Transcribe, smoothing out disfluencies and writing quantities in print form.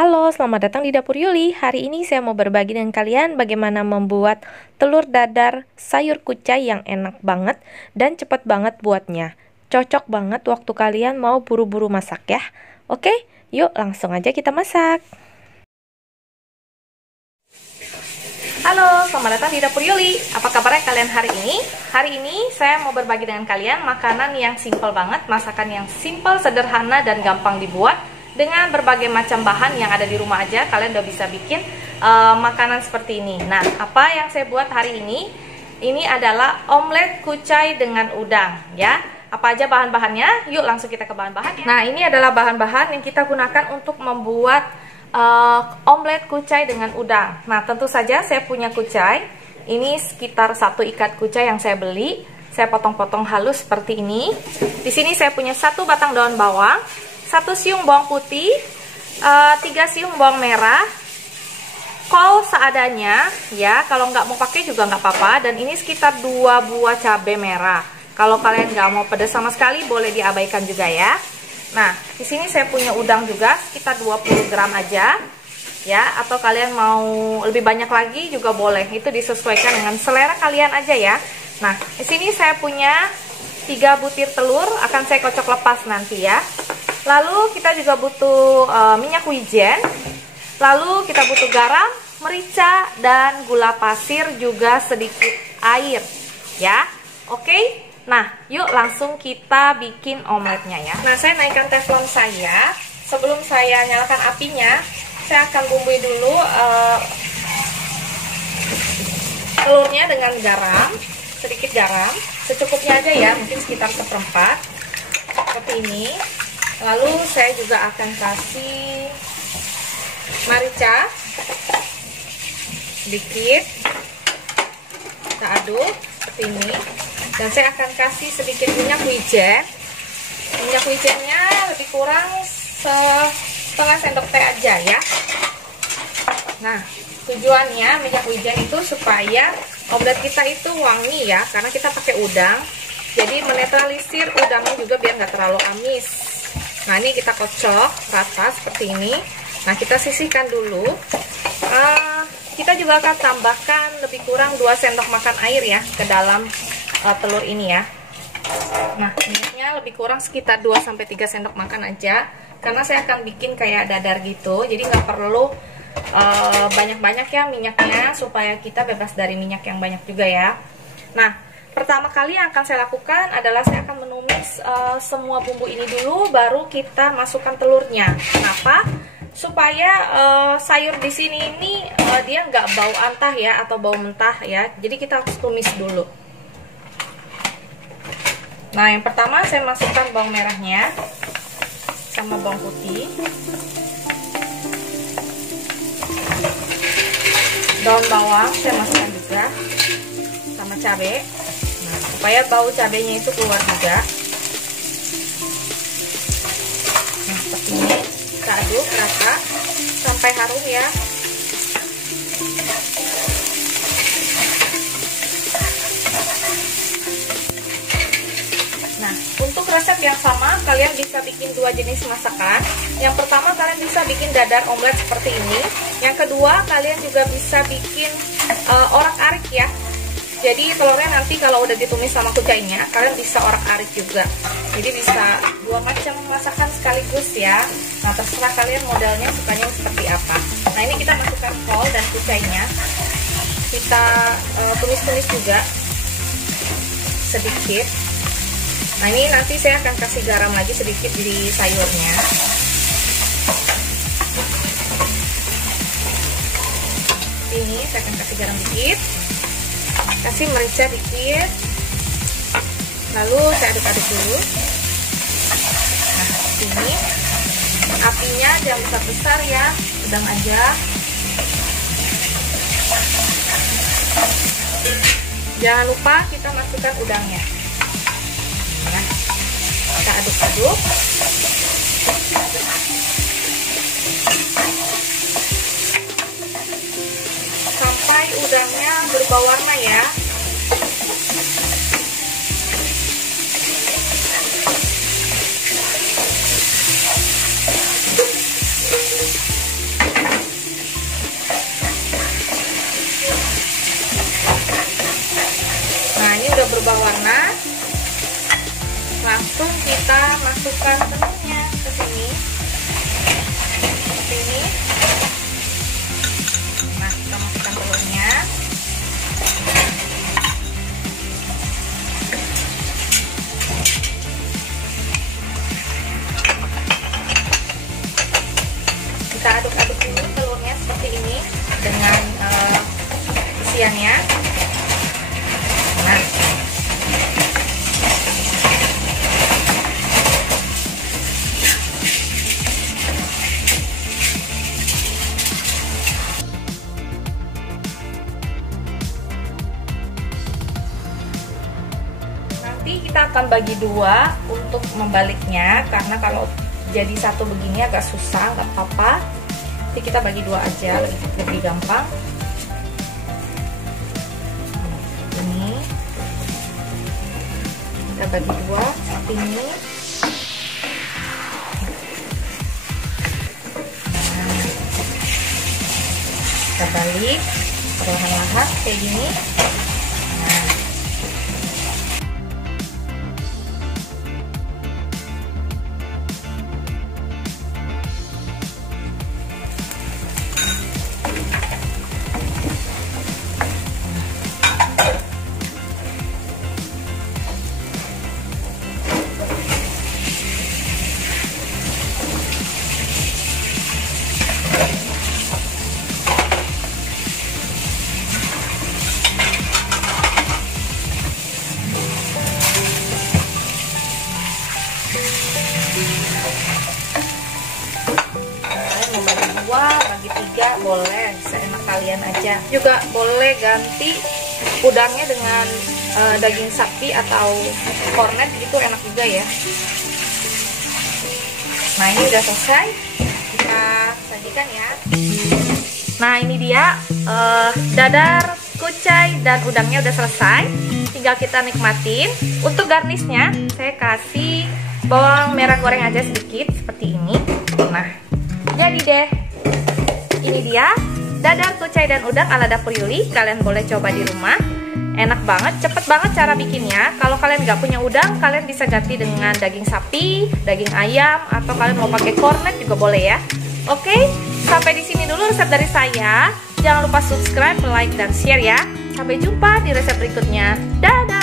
Halo, selamat datang di Dapur Yuli. Hari ini saya mau berbagi dengan kalian bagaimana membuat telur dadar sayur kucai yang enak banget dan cepat banget buatnya. Cocok banget waktu kalian mau buru-buru masak ya. Oke, yuk langsung aja kita masak. Halo, selamat datang di Dapur Yuli. Apa kabarnya kalian hari ini? Hari ini saya mau berbagi dengan kalian makanan yang simple banget, masakan yang simple, sederhana, dan gampang dibuat. Dengan berbagai macam bahan yang ada di rumah aja, kalian udah bisa bikin makanan seperti ini. Nah, apa yang saya buat hari ini? Ini adalah omelet kucai dengan udang, ya. Apa aja bahan-bahannya? Yuk langsung kita ke bahan-bahannya. Nah, ini adalah bahan-bahan yang kita gunakan untuk membuat omelet kucai dengan udang. Nah, tentu saja saya punya kucai. Ini sekitar 1 ikat kucai yang saya beli. Saya potong-potong halus seperti ini. Di sini saya punya 1 batang daun bawang, 1 siung bawang putih, 3 siung bawang merah, kol seadanya, ya. Kalau nggak mau pakai juga nggak apa-apa. Dan ini sekitar 2 buah cabai merah. Kalau kalian nggak mau pedas sama sekali, boleh diabaikan juga ya. Nah, di sini saya punya udang juga sekitar 20 gram aja, ya. Atau kalian mau lebih banyak lagi juga boleh. Itu disesuaikan dengan selera kalian aja ya. Nah, di sini saya punya 3 butir telur, akan saya kocok lepas nanti ya. Lalu kita juga butuh minyak wijen. Lalu kita butuh garam, merica, dan gula pasir, juga sedikit air ya. Oke. Nah, yuk langsung kita bikin omeletnya ya. Nah, saya naikkan teflon saya. Sebelum saya nyalakan apinya, saya akan bumbui dulu telurnya dengan garam, sedikit garam, secukupnya aja ya, mungkin sekitar 1/4 seperti ini. Lalu saya juga akan kasih merica sedikit, kita aduk seperti ini. Dan saya akan kasih sedikit minyak wijen. Minyak wijennya lebih kurang setengah sendok teh aja ya. Nah, tujuannya minyak wijen itu supaya omelet kita itu wangi ya, karena kita pakai udang. Jadi menetralisir udangnya juga biar nggak terlalu amis. Nah, ini kita kocok rata seperti ini. Nah, kita sisihkan dulu. Kita juga akan tambahkan lebih kurang 2 sendok makan air ya ke dalam telur ini ya. Nah, minyaknya lebih kurang sekitar 2-3 sendok makan aja, karena saya akan bikin kayak dadar gitu. Jadi nggak perlu banyak-banyak ya minyaknya, supaya kita bebas dari minyak yang banyak juga ya. Nah, pertama kali yang akan saya lakukan adalah saya akan menumis semua bumbu ini dulu, baru kita masukkan telurnya. Kenapa? Supaya sayur di sini ini dia nggak bau antah ya, atau bau mentah ya. Jadi kita harus tumis dulu. Nah, yang pertama saya masukkan bawang merahnya sama bawang putih, daun bawang saya masukkan juga, sama cabai. Nah, supaya bau cabenya itu keluar juga. Nah, seperti ini kita aduk rata sampai harum ya. Nah, untuk resep yang sama kalian bisa bikin 2 jenis masakan. Yang pertama, kalian bisa bikin dadar omelet seperti ini. Yang kedua, kalian juga bisa bikin orak-arik ya. Jadi telurnya nanti kalau udah ditumis sama kucainya, kalian bisa orak-arik juga. Jadi bisa 2 macam masakan sekaligus ya. Nah, terserah kalian modelnya sukanya seperti apa. Nah, ini kita masukkan kol dan kucainya. Kita tumis-tumis juga sedikit. Nah, ini nanti saya akan kasih garam lagi sedikit di sayurnya. Ini saya akan kasih garam dikit, kasih merica dikit, lalu saya aduk-aduk dulu. Nah, ini apinya jangan besar-besar ya, sedang aja. Jangan lupa kita masukkan udangnya. Nah, kita aduk-aduk sampai udangnya berubah warna ya. masukkan telurnya ke sini seperti ini. Nah, kita masukkan telurnya. Kita aduk-aduk dulu telurnya seperti ini dengan isiannya. Nah, nanti kita akan bagi dua untuk membaliknya, karena kalau jadi satu begini agak susah, nggak apa-apa. Jadi kita bagi dua aja, lebih gampang. Ini kita bagi dua seperti ini. Nah, kita balik perlahan-lahan kayak gini. Nah, bagi tiga boleh, seenak kalian aja. Juga boleh ganti udangnya dengan daging sapi atau kornet gitu, enak juga ya. Nah, ini udah selesai, kita sajikan ya. Nah, ini dia dadar, kucai, dan udangnya udah selesai. Tinggal kita nikmatin. Untuk garnisnya saya kasih bawang merah goreng aja sedikit seperti ini. Nah, jadi deh, ini dia dadar, kucai, dan udang ala Dapur Yuli. Kalian boleh coba di rumah. Enak banget, cepet banget cara bikinnya. Kalau kalian nggak punya udang, kalian bisa ganti dengan daging sapi, daging ayam, atau kalian mau pakai kornet juga boleh ya. Oke, sampai di sini dulu resep dari saya. Jangan lupa subscribe, like, dan share ya. Sampai jumpa di resep berikutnya. Dadah!